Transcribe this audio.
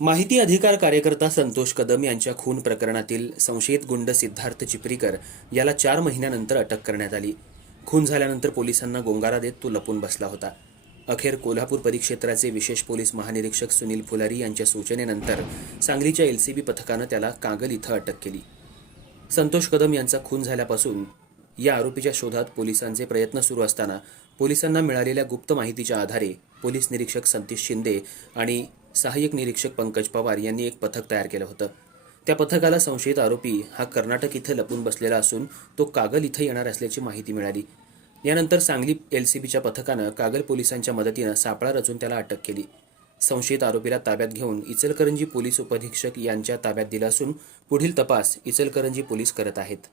माहिती अधिकार कार्यकर्ता संतोष कदम यांच्या खून प्रकरणातील संशयित गुंड सिद्धार्थ चिपरीकर याला 4 महिन्यानंतर अटक करण्यात आली। खून झाल्यानंतर पोलिसांना गोंगारा देत तो लपून बसला होता। अखेर कोल्हापूर परिक्षेत्राचे विशेष पोलीस महानिरीक्षक सुनील फुलारी यांच्या सूचनेनंतर सांगलीच्या एलसीबी पथकानं त्याला कागल इथं अटक केली। संतोष कदम यांचा खून झाल्यापासून या आरोपीच्या शोधात पोलिसांचे प्रयत्न सुरू असताना पोलिसांना मिळालेल्या गुप्त माहितीच्या आधारे पोलीस निरीक्षक सतीश शिंदे आणि सहाय्यक निरीक्षक पंकज पवार यांनी एक पथक तयार केलं होतं। त्या पथकाला संशयित आरोपी हा कर्नाटक इथं लपून बसलेला असून तो कागल इथं येणार असल्याची माहिती मिळाली। यानंतर सांगली एलसीबीच्या पथकानं कागल पोलिसांच्या मदतीनं सापळा रचून त्याला अटक केली। संशयित आरोपीला ताब्यात घेऊन इचलकरंजी पोलीस उपअधीक्षक यांच्या ताब्यात दिला असून पुढील तपास इचलकरंजी पोलीस करत आहेत।